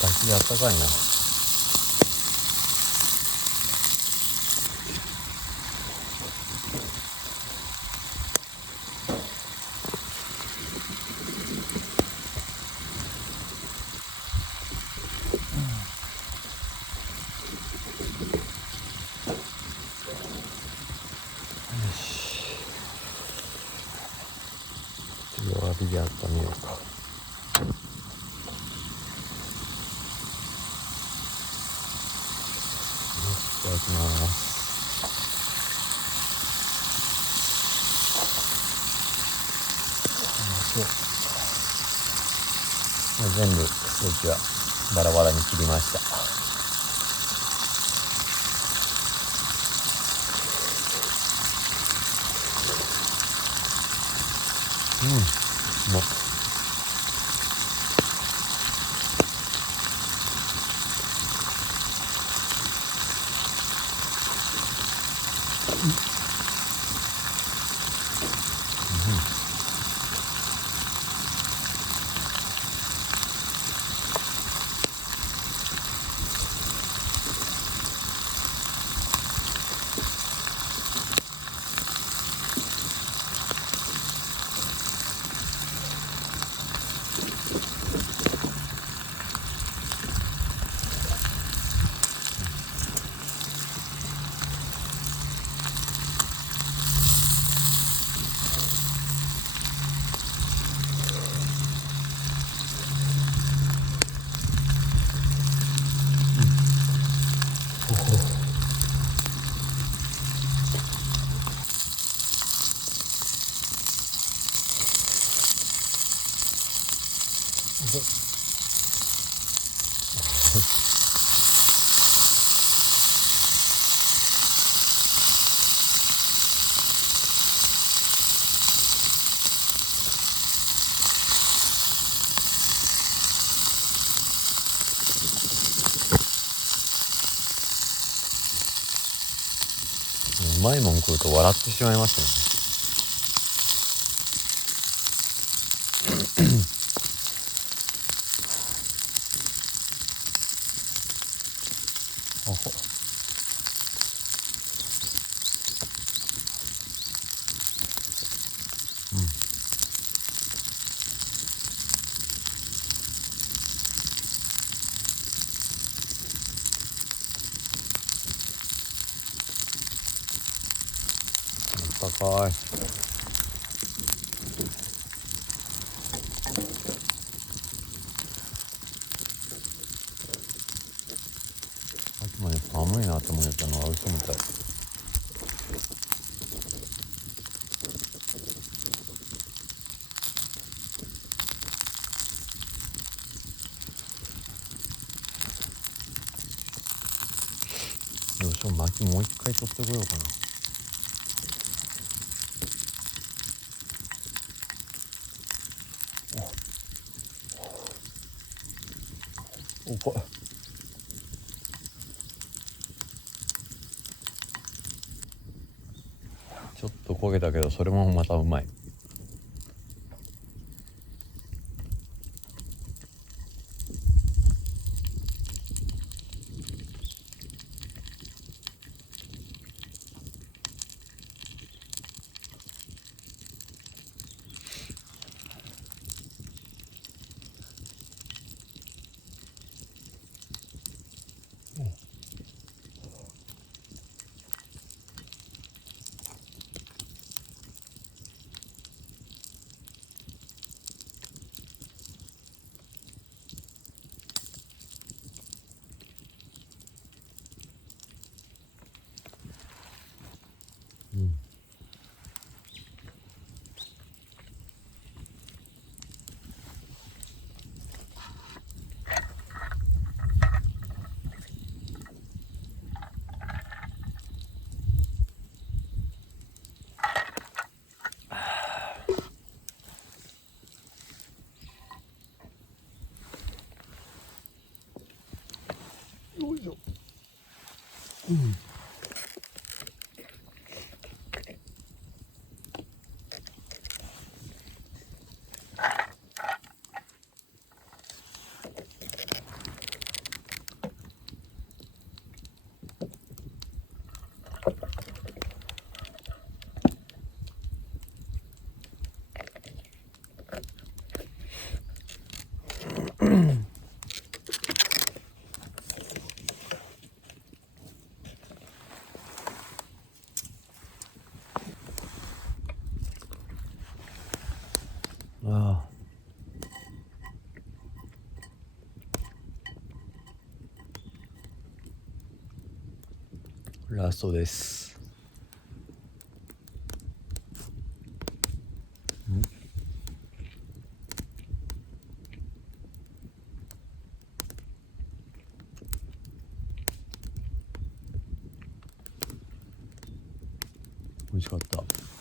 焚きあったかいな。弱火で温めようか。いただきます。全部すべてはバラバラに切りました。もううまいもん食うと笑ってしまいますよね。あったかい。さっきまで寒いなって思ってたのが嘘みたい。どうしよう、薪もう一回取ってこようかな。おこちょっと焦げたけどそれもまたうまい。よいしょ。ラストです。美味しかった。